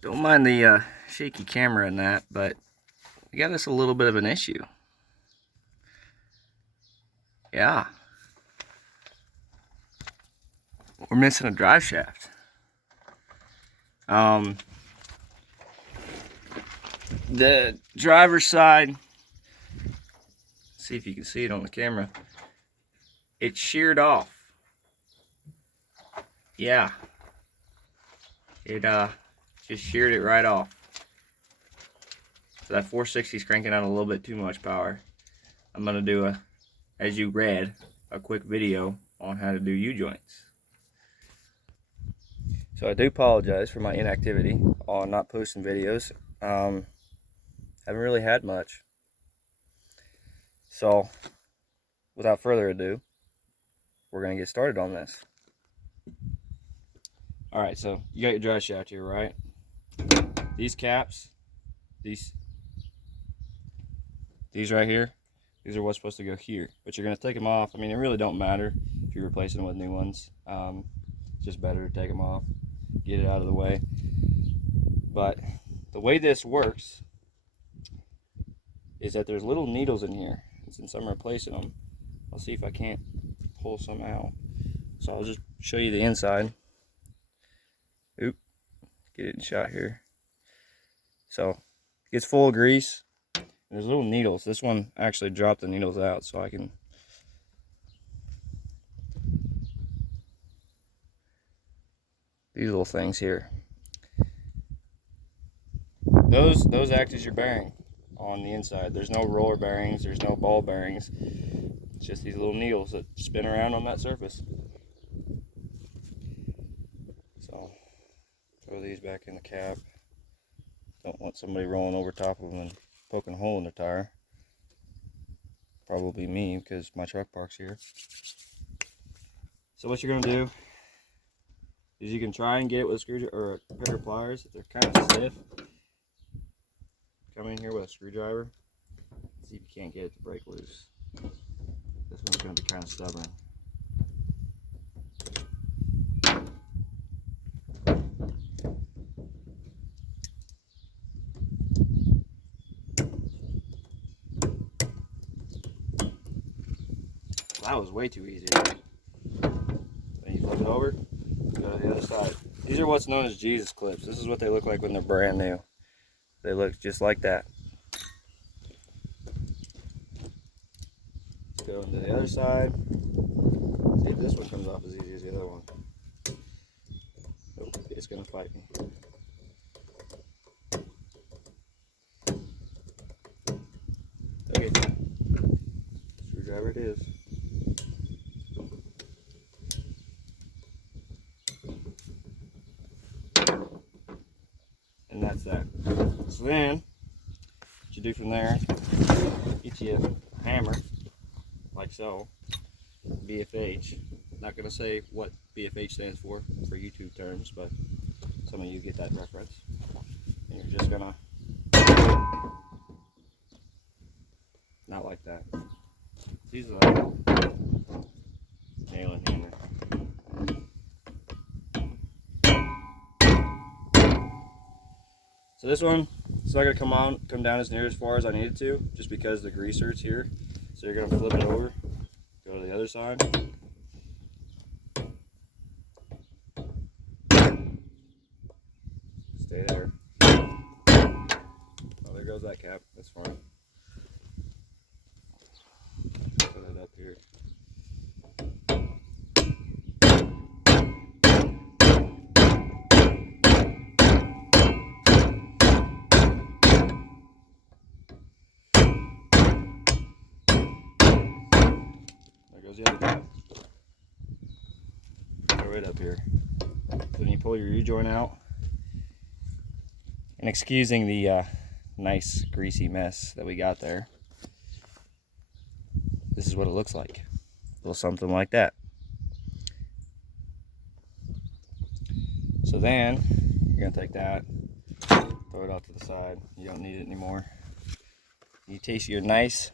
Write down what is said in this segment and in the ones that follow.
Don't mind the shaky camera in that, but we got us a little bit of an issue. Yeah. We're missing a drive shaft. The driver's side, see if you can see it on the camera, it's sheared off. Yeah. It just sheared it right off. So that 460 is cranking out a little bit too much power. I'm gonna do as you read, a quick video on how to do U-joints. So I do apologize for my inactivity on not posting videos. Haven't really had much. So without further ado, we're gonna get started on this. All right, so you got your drive shaft here, right? These caps, these right here, these are what's supposed to go here, but you're gonna take them off. I mean, it really don't matter if you're replacing them with new ones. It's just better to take them off, get it out of the way. But the way this works is that there's little needles in here, and since I'm replacing them, I'll see if I can't pull some out. So I'll just show you the inside. Oop, get it in shot here. So it gets full of grease. There's little needles. This one actually dropped the needles out, so I can. These little things here. Those act as your bearing on the inside. There's no roller bearings. There's no ball bearings. It's just these little needles that spin around on that surface. So throw these back in the cap. Don't want somebody rolling over top of them and poking a hole in the tire. Probably me, because my truck parks here. So what you're gonna do is you can try and get it with a screwdriver or a pair of pliers if they're kind of stiff. Come in here with a screwdriver. See if you can't get it to break loose. This one's gonna be kind of stubborn. That was way too easy. Then you flip it over, go to the other side. These are what's known as Jesus clips. This is what they look like when they're brand new. They look just like that. Go into the other side. See if this one comes off as easy as the other one. Oh, it's gonna fight me. Okay, screwdriver it is. And that's that. So then, what you do from there, get you a hammer, like so, BFH. Not going to say what BFH stands for YouTube terms, but some of you get that reference. And you're just going to, not like that. Use a nail and hammer. So this one, it's not going to come down as near as far as I need it to, just because the greaser's here. So you're going to flip it over, go to the other side. Stay there. Oh, there goes that cap. That's fine. Put it up here. Goes the other cap. Throw it up here. Then you pull your U-joint out. And excusing the nice greasy mess that we got there, this is what it looks like. A little something like that. So then you're gonna take that, throw it out to the side. You don't need it anymore. You taste your nice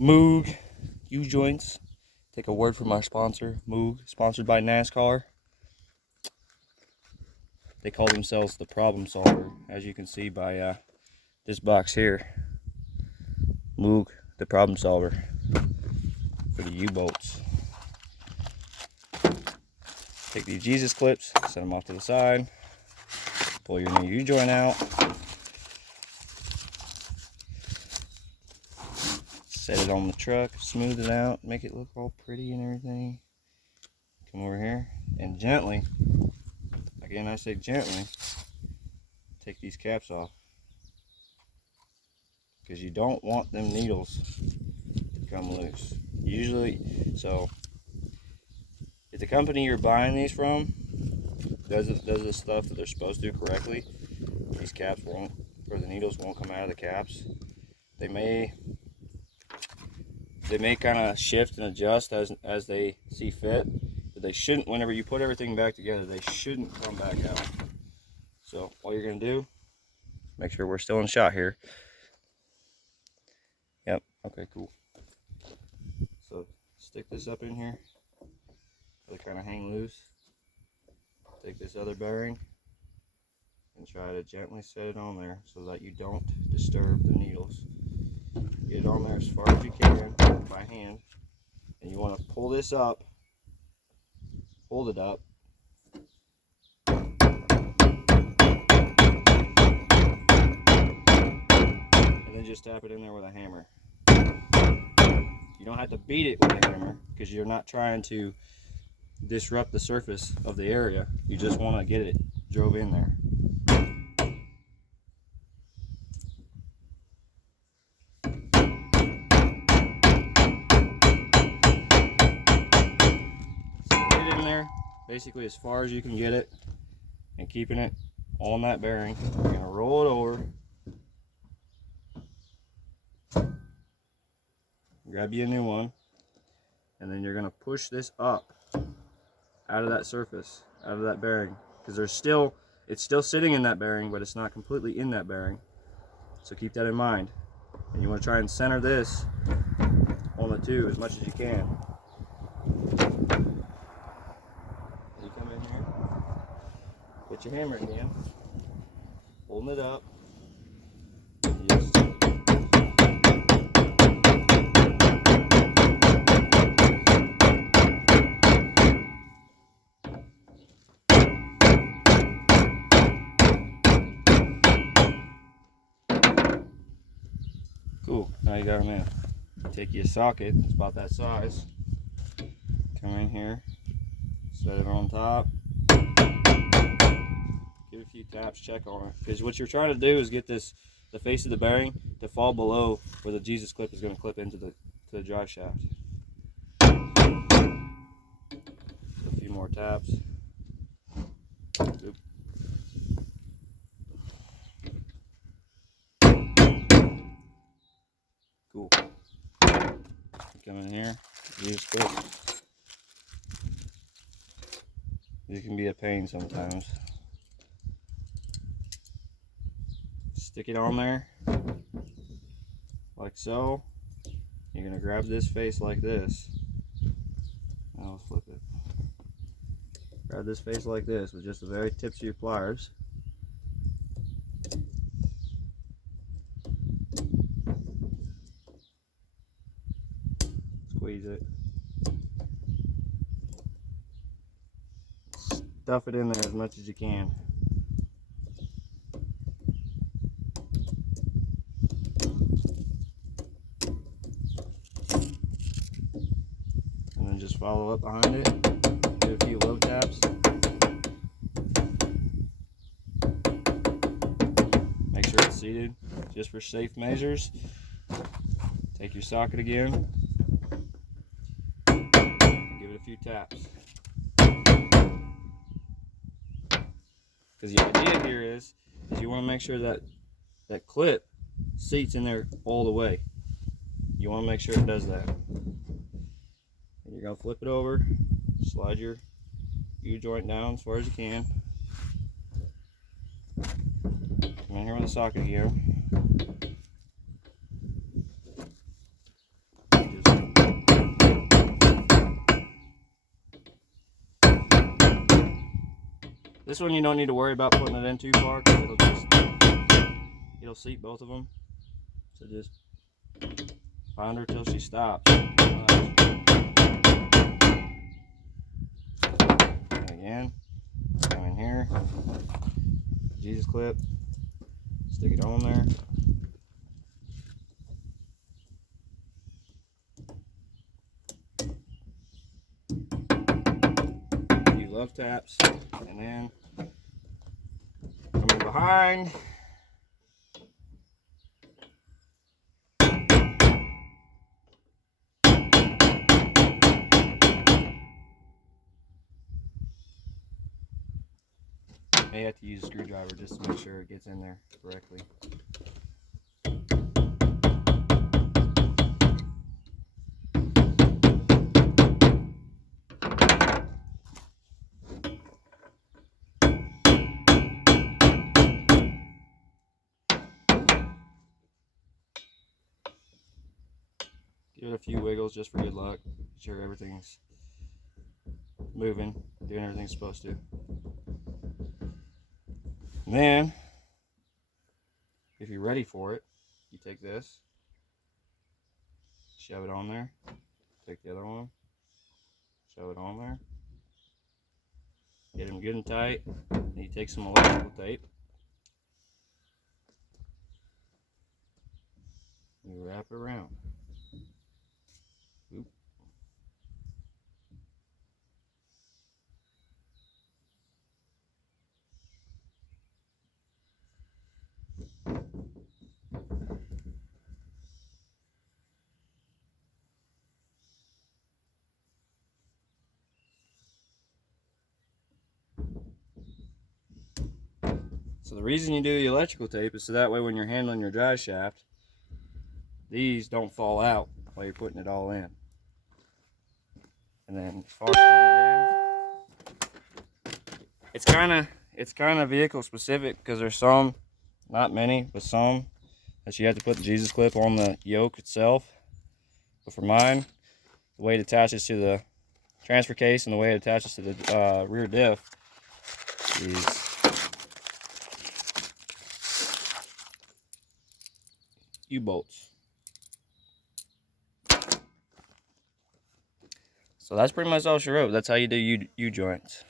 Moog U-joints. Take a word from our sponsor, Moog, sponsored by NASCAR. They call themselves the problem solver, as you can see by this box here. Moog, the problem solver for the U-bolts. Take these Jesus clips, set them off to the side, pull your new U-joint out, set it on the truck, smooth it out, make it look all pretty and everything. Come over here and gently, again I say gently, take these caps off, because you don't want them needles to come loose. Usually, so if the company you're buying these from does the stuff that they're supposed to correctly, these caps won't, or the needles won't come out of the caps. They may kind of shift and adjust as they see fit, but they shouldn't. Whenever you put everything back together, they shouldn't come back out. So all you're gonna do, make sure we're still in shot here. Yep. Okay. Cool. So stick this up in here. They kind of hang loose. Take this other bearing and try to gently set it on there so that you don't disturb the needles. Get it on there as far as you can by hand, and you want to pull this up, hold it up, and then just tap it in there with a hammer. You don't have to beat it with a hammer because you're not trying to disrupt the surface of the area. You just want to get it drove in there. So get it in there basically as far as you can get it, and keeping it on that bearing. You're going to roll it over, grab you a new one, and then you're going to push this up out of that surface, out of that bearing, because it's still sitting in that bearing, but it's not completely in that bearing. So keep that in mind. And you want to try and center this on the two as much as you can. You come in here, put your hammer again, holding it up. Cool, now you got them in. Take your socket, it's about that size. Come in here, set it on top. Give it a few taps, check on it. Because what you're trying to do is get the face of the bearing to fall below where the Jesus clip is going to clip into the drive shaft. So a few more taps. Oop. Cool. Come in here, Jesus clip. It can be a pain sometimes. Stick it on there, like so. You're gonna grab this face like this. Now let's flip it. Grab this face like this with just the very tips of your pliers. Squeeze it. Stuff it in there as much as you can. And then just follow up behind it. Do a few low taps. Make sure it's seated just for safe measures. Take your socket again. And give it a few taps. Because the idea here is you want to make sure that that clip seats in there all the way. You want to make sure it does that. And you're going to flip it over, slide your U-joint down as far as you can. Come in here with the socket again. This one you don't need to worry about putting it in too far because it'll seat both of them. So just find her till she stops. And again, come in here, Jesus clip, stick it on there. Few love taps, and then coming behind. May have to use a screwdriver just to make sure it gets in there correctly. Give it a few wiggles just for good luck. Make sure everything's moving, doing everything it's supposed to. And then, if you're ready for it, you take this, shove it on there, take the other one, shove it on there, get them good and tight, and you take some electrical tape, you wrap it around. Oop. So the reason you do the electrical tape is so that way when you're handling your drive shaft, these don't fall out while you're putting it all in. And then as far as putting it in, it's kind of vehicle specific because there's some, not many, but some that you have to put the Jesus clip on the yoke itself. But for mine, the way it attaches to the transfer case and the way it attaches to the rear diff is U-bolts. So that's pretty much all she wrote. That's how you do U-joints.